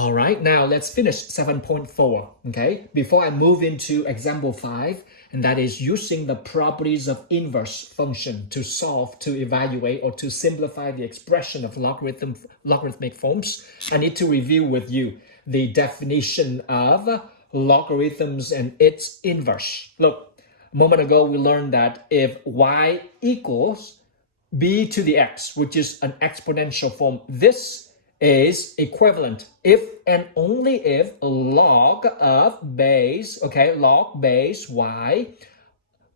All right, now let's finish 7.4, okay? Before I move into example 5, and that is using the properties of inverse function to solve, to evaluate, or to simplify the expression of logarithmic forms, I need to review with you the definition of logarithms and its inverse. Look, a moment ago we learned that if y equals b to the x, which is an exponential form, this is equivalent if and only if log of base, okay, log base y,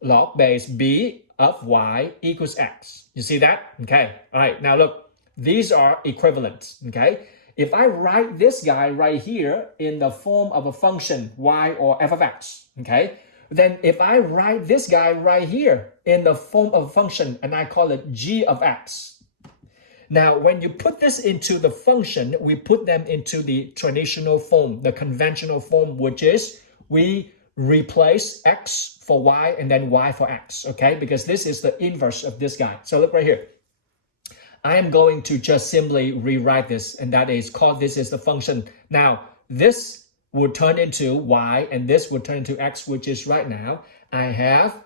log base b of y equals x. You see that? Okay, all right, now look, these are equivalent, okay? If I write this guy right here in the form of a function y or f of x, okay, then if I write this guy right here in the form of a function and I call it g of x, now, when you put this into the function, we put them into the traditional form, the conventional form, which is we replace x for y and then y for x, okay? Because this is the inverse of this guy. So look right here. I am going to just simply rewrite this, and that is call this is the function. Now, this would turn into y, and this would turn into x, which is right now, I have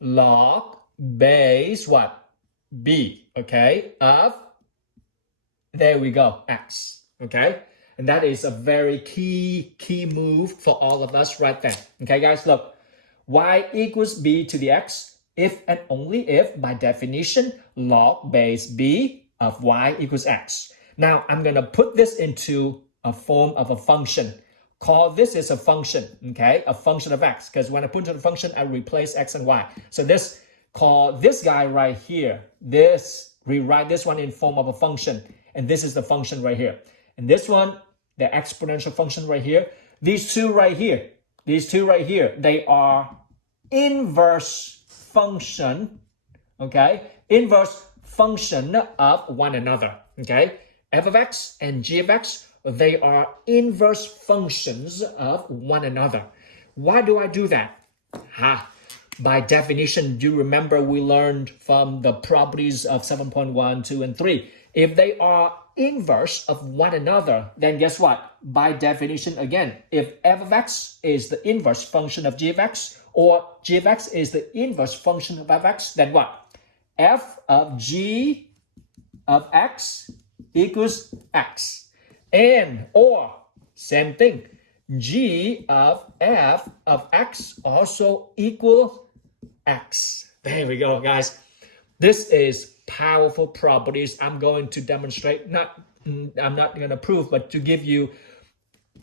log base what? B, okay, of, there we go, x, okay? And that is a very key move for all of us right there. Okay, guys, look, y equals b to the x if and only if, by definition, log base b of y equals x. Now, I'm going to put this into a form of a function. Call this is a function, okay, a function of x, because when I put into the function, I replace x and y. So this, call this guy right here, this, rewrite this one in form of a function, and this is the function right here. And this one, the exponential function right here, these two right here, they are inverse function, okay, inverse function of one another, okay. F of x and g of x, they are inverse functions of one another. Why do I do that? By definition, you remember we learned from the properties of 7.1, 2, and 3. If they are inverse of one another, then guess what? By definition, again, if f of x is the inverse function of g of x, or g of x is the inverse function of f of x, then what? F of g of x equals x. And, or, same thing, g of f of x also equals x. There we go, guys. This is powerful properties. I'm going to demonstrate, I'm not going to prove, but to give you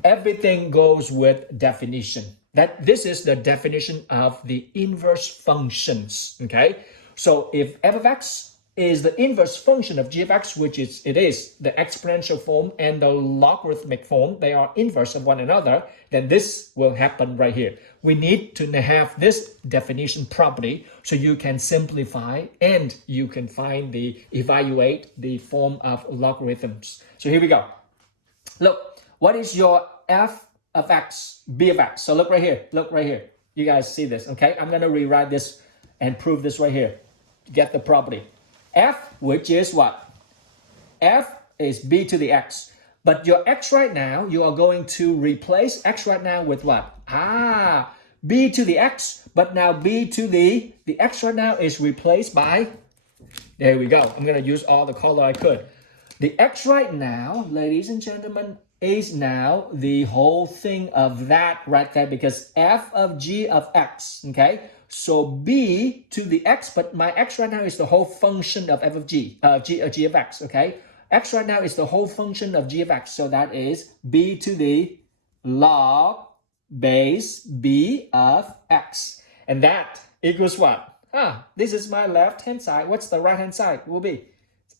everything goes with definition. That this is the definition of the inverse functions, okay? So if f of x is the inverse function of g of x, which is the exponential form and the logarithmic form, they are inverse of one another, then this will happen right here. We need to have this definition property so you can simplify and you can evaluate the form of logarithms. So here we go. Look, what is your f of x, b of x? So look right here. You guys see this, okay? I'm gonna rewrite this and prove this right here. Get the property. F, which is what? F is b to the x. But your x right now, you are going to replace x right now with what? B to the x. But now b to the x right now is replaced by, there we go. I'm going to use all the color I could. The x right now, ladies and gentlemen, is now the whole thing of that right there, because f of g of x, okay? So b to the x, but my x right now is the whole function of f of g, g of x, okay? X right now is the whole function of g of x, so that is b to the log base b of x. And that equals what? This is my left-hand side. What's the right-hand side? Will be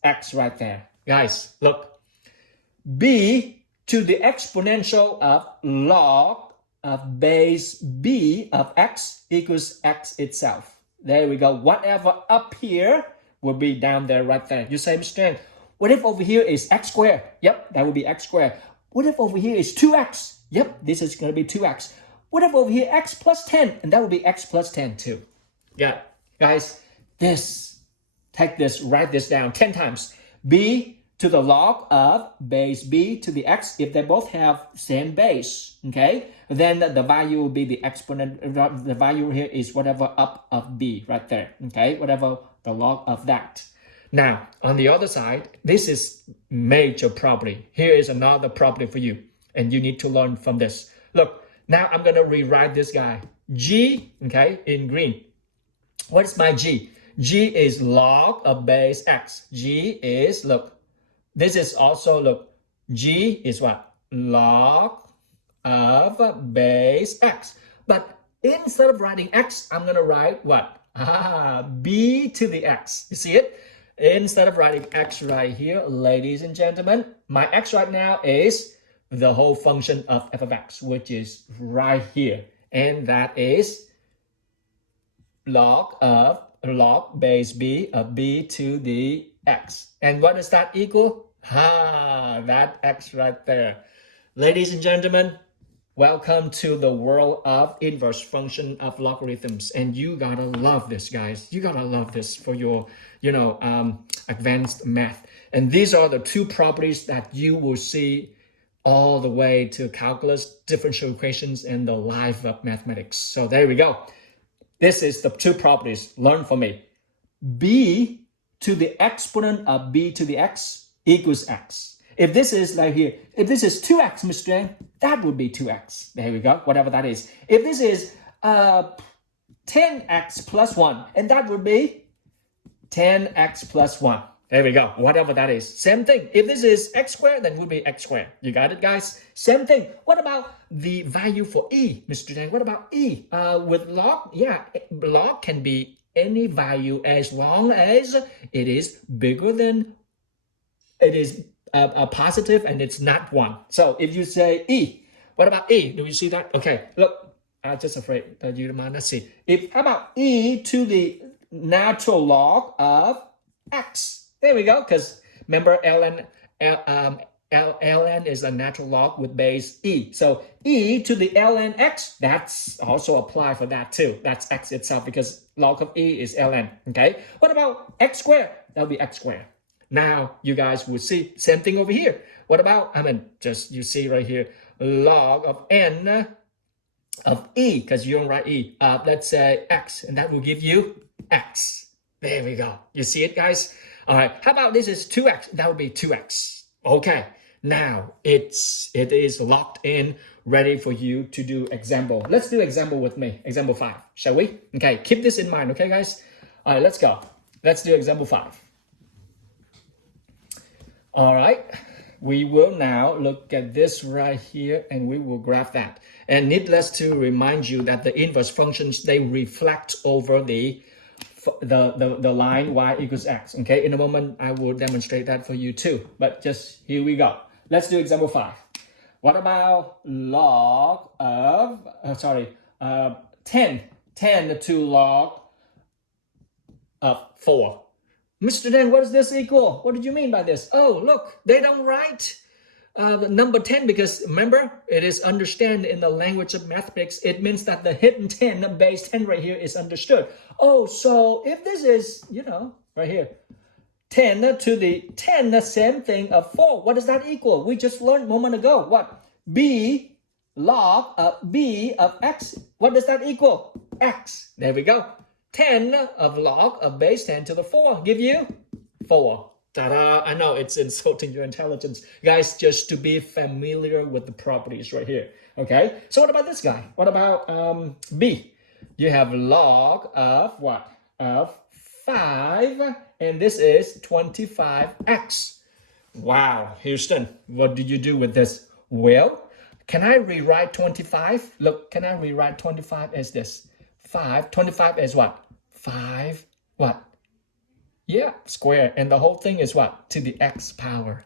x right there. Guys, look. B to the exponential of log of base b of x equals x itself. There we go. Whatever up here will be down there right there. You say, Mr. Stan, what if over here is x squared? Yep, that would be x squared. What if over here is 2x? Yep, this is going to be 2x. What if over here x plus 10? And that would be x plus 10 too. Yeah, guys, take this, write this down 10 times. B to the log of base b to the x. If they both have same base, okay, then the value will be the exponent. The value here is whatever up of b right there, okay, whatever the log of that. Now, on the other side, this is major property. Here is another property for you, and you need to learn from this. Look, now I'm going to rewrite this guy. G, okay, in green. What is my G? G is log of base x. G is, look, this is also, look, G is what? Log of base x. But instead of writing x, I'm going to write what? B to the x. You see it? Instead of writing x right here, ladies and gentlemen, my x right now is the whole function of f of x, which is right here. And that is log base b of b to the x. And what does that equal? That x right there. Ladies and gentlemen, welcome to the world of inverse function of logarithms. And you gotta love this, guys. You gotta love this for your, advanced math. And these are the two properties that you will see all the way to calculus, differential equations, and the life of mathematics. So there we go. This is the two properties. Learn from me. B to the exponent of b to the x equals x. If this is like here, if this is 2x, Mr. Yang, that would be 2x. There we go, whatever that is. If this is 10x plus 1, and that would be 10x plus 1. There we go, whatever that is. Same thing. If this is x squared, then it would be x squared. You got it, guys? Same thing. What about the value for e, Mr. Yang? What about e? With log, yeah, log can be any value as long as it is bigger than, it is a positive and it's not 1. So if you say e, what about e? Do you see that? Okay, look, I'm just afraid that you might not see. How about e to the natural log of x? There we go, because remember ln is a natural log with base e. So e to the ln x, that's also apply for that too. That's x itself because log of e is ln, okay? What about x squared? That'll be x squared. Now you guys will see same thing over here. What about, just you see right here, log of n of e, because you don't write e. Let's say x, and that will give you x. There we go. You see it, guys? All right, how about this is 2x? That would be 2x. Okay, now it is locked in, ready for you to do example. Let's do example with me, example 5, shall we? Okay, keep this in mind, okay, guys? All right, let's go. Let's do example 5. All right, we will now look at this right here, and we will graph that. And needless to remind you that the inverse functions, they reflect over the line y equals x. Okay, in a moment I will demonstrate that for you too, but just here we go. Let's do example 5. What about log of 10 to log of 4? Mr. Dan, what does this equal? What did you mean by this? Oh, look, they don't write the number 10 because remember, it is understand in the language of mathematics. It means that the hidden 10, base 10 right here is understood. Oh, so if this is, right here, 10 to the 10, the same thing of 4, what does that equal? We just learned a moment ago. What? B log of b of x. What does that equal? X. There we go. 10 of log of base 10 to the 4 give you 4. Ta-da! I know it's insulting your intelligence. Guys, just to be familiar with the properties right here. Okay, so what about this guy? What about B? You have log of what? Of 5, and this is 25x. Wow, Houston, what did you do with this? Well, can I rewrite 25? Look, can I rewrite 25 as this? 25 as what? 5, what? Yeah, square, and the whole thing is what? To the x power.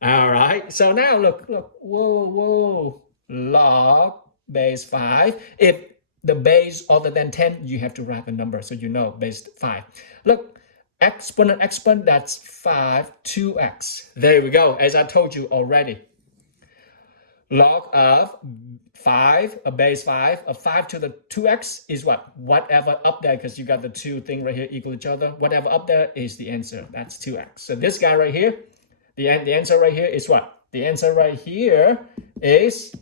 All right, so now look, whoa, log base 5. If the base other than 10, you have to write the number so you know base 5. Look, exponent, that's 5, 2x. There we go, as I told you already. Log of 5, a base 5, of 5 to the 2x is what? Whatever up there, because you got the two things right here equal each other. Whatever up there is the answer. That's 2x. So this guy right here, The answer right here is what? The answer right here is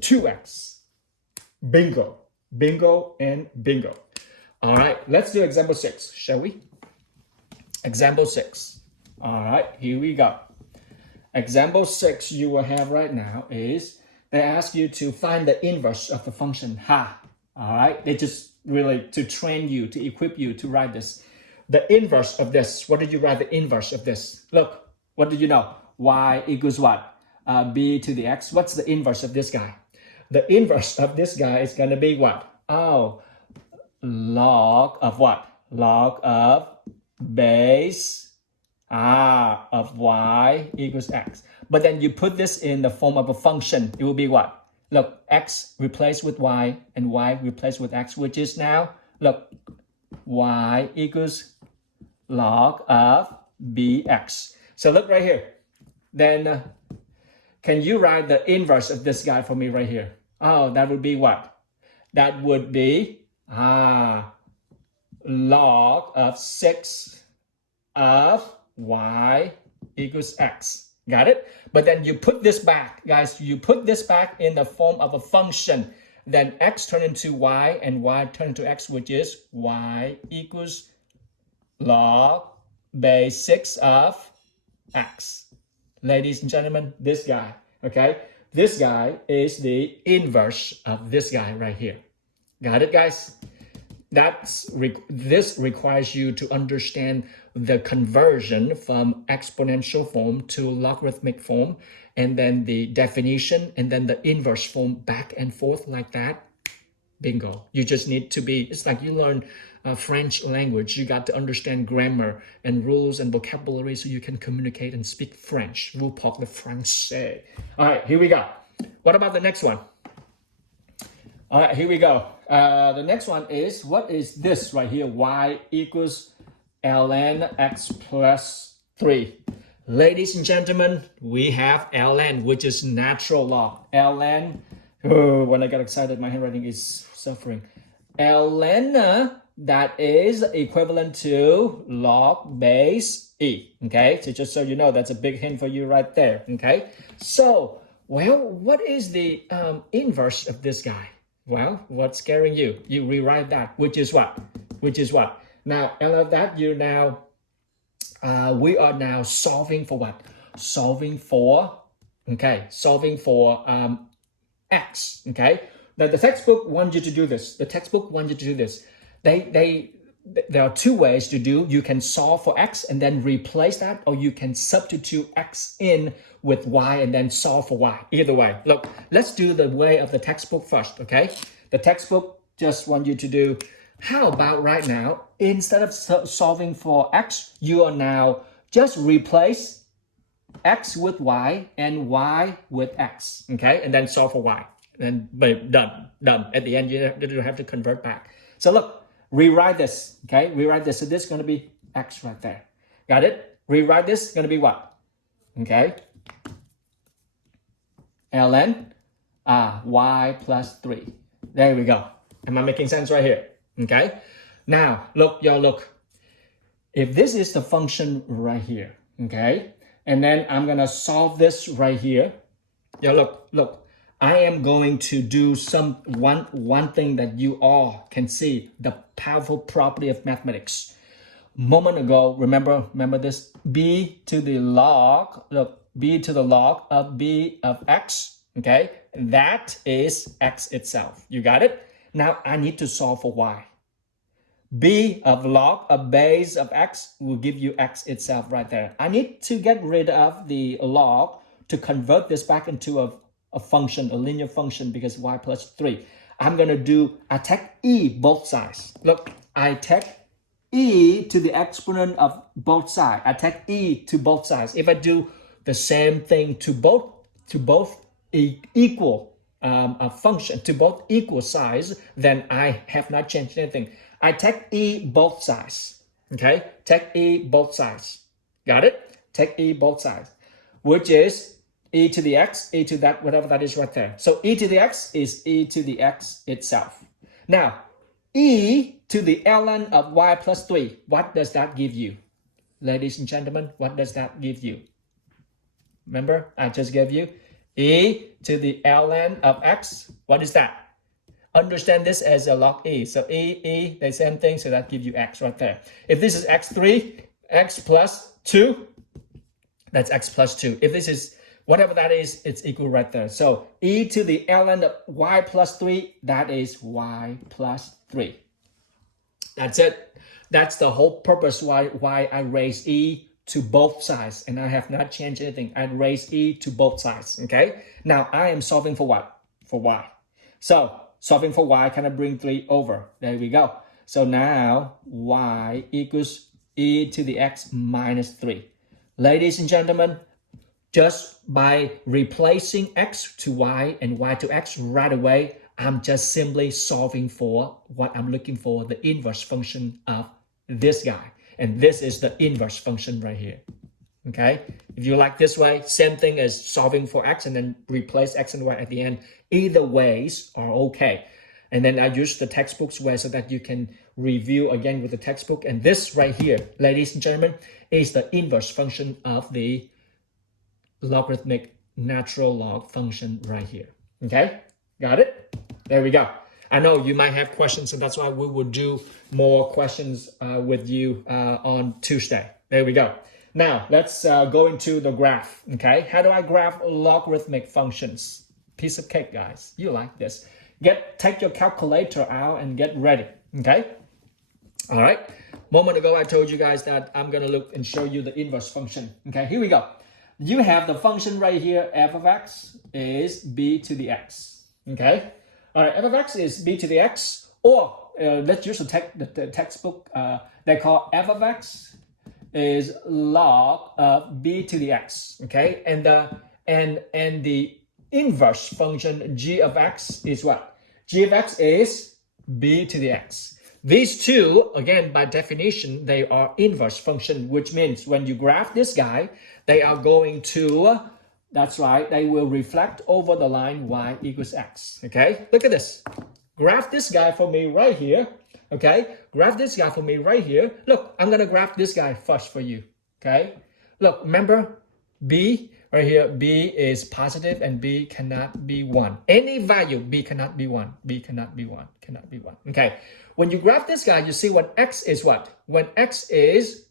2x. Bingo. Bingo and bingo. All right, let's do example 6, shall we? Example 6. All right, here we go. Example 6 you will have right now is they ask you to find the inverse of the function ha. All right, they just really to train you, to equip you to write this. The inverse of this, what did you write the inverse of this? Look, what did you know? Y equals what? B to the x. What's the inverse of this guy? The inverse of this guy is going to be what? Oh, log of what? Log of base of y equals x. But then you put this in the form of a function. It will be what? Look, x replaced with y and y replaced with x, which is now, look, y equals log of bx. So look right here. Then can you write the inverse of this guy for me right here? Oh, that would be what? That would be log of 6 of y equals x. Got it? But then you put this back, guys. You put this back in the form of a function. Then x turn into y and y turn into x, which is y equals log base 6 of x. Ladies and gentlemen, this guy, okay? This guy is the inverse of this guy right here. Got it, guys? This requires you to understand the conversion from exponential form to logarithmic form, and then the definition, and then the inverse form back and forth like that. Bingo. You just need to be, it's like you learn French language. You got to understand grammar and rules and vocabulary so you can communicate and speak French. Vous parlez français. All right, here we go. What about the next one? All right, here we go. The next one is, what is this right here? Y equals ln x plus 3. Ladies and gentlemen, we have ln, which is natural log. Ln, oh, when I get excited, my handwriting is suffering. Ln, that is equivalent to log base e. Okay, so just so you know, that's a big hint for you right there. Okay, so, well, what is the inverse of this guy? Well, what's scaring you? You rewrite that, which is what? Which is what? Now, out of that, you now, we are now solving for what? Solving for, okay, solving for x, okay? Now, the textbook wants you to do this. The textbook wants you to do this. There are two ways to do. You can solve for x and then replace that, or you can substitute x in with y and then solve for y. Either way. Look, let's do the way of the textbook first, okay? The textbook just wants you to do, how about right now, instead of solving for x, you are now just replace x with y and y with x, okay? And then solve for y. And done. At the end, you don't have to convert back. So look, rewrite this, okay? Rewrite this. So this is going to be x right there. Got it? Rewrite this, going to be what? Okay? ln y plus 3. There we go. Am I making sense right here? Okay? Now, look, y'all look. If this is the function right here, okay? And then I'm going to solve this right here. Y'all look. I am going to do one thing that you all can see, the powerful property of mathematics. Moment ago, remember this, b to the log, look, b to the log of b of x, okay? That is x itself. You got it? Now I need to solve for y. b of log of base of x will give you x itself right there. I need to get rid of the log to convert this back into a function, a linear function, because y plus 3. I'm going to do, I take e both sides. Look, I take e to the exponent of both sides. I take e to both sides. If I do the same thing to both equal function, to both equal size, then I have not changed anything. I take e both sides, okay? Take e both sides. Got it? Take e both sides, which is e to the x, e to that, whatever that is right there. So e to the x is e to the x itself. Now, e to the ln of y plus 3, what does that give you? Ladies and gentlemen, what does that give you? Remember, I just gave you e to the ln of x. What is that? Understand this as a log e. So e, the same thing, so that gives you x right there. If this is x3, x plus 2, that's x plus 2. If this is whatever that is, it's equal right there. So e to the ln of y plus 3, that is y plus 3. That's it. That's the whole purpose why I raise e to both sides, and I have not changed anything. I raise e to both sides, okay? Now I am solving for what? For y. So solving for y, can I bring 3 over? There we go. So now y equals e to the x minus 3. Ladies and gentlemen, just by replacing x to y and y to x right away, I'm just simply solving for what I'm looking for, the inverse function of this guy. And this is the inverse function right here. Okay? If you like this way, same thing as solving for x and then replace x and y at the end. Either ways are okay. And then I use the textbook's way so that you can review again with the textbook. And this right here, ladies and gentlemen, is the inverse function of the logarithmic natural log function right here. Okay? Got it? There we go. I know you might have questions, and that's why we will do more questions with you on Tuesday. There we go. Now, let's go into the graph, okay? How do I graph logarithmic functions? Piece of cake, guys. You like this. Take your calculator out and get ready, okay? All right. Moment ago, I told you guys that I'm going to look and show you the inverse function. Okay, here we go. You have the function right here, f of x is b to the x, okay? All right, f of x is b to the x, or let's use the textbook. They call f of x is log of b to the x, okay? And the inverse function g of x is what? G of x is b to the x. These two, again, by definition, they are inverse function, which means when you graph this guy, they are going to, that's right, they will reflect over the line y equals x, okay? Look at this. Graph this guy for me right here, okay? Graph this guy for me right here. Look, I'm going to graph this guy first for you, okay? Look, remember, b, right here, b is positive and b cannot be 1. Any value, b cannot be 1. b cannot be 1, cannot be 1, okay? When you graph this guy, you see when x is what? When x is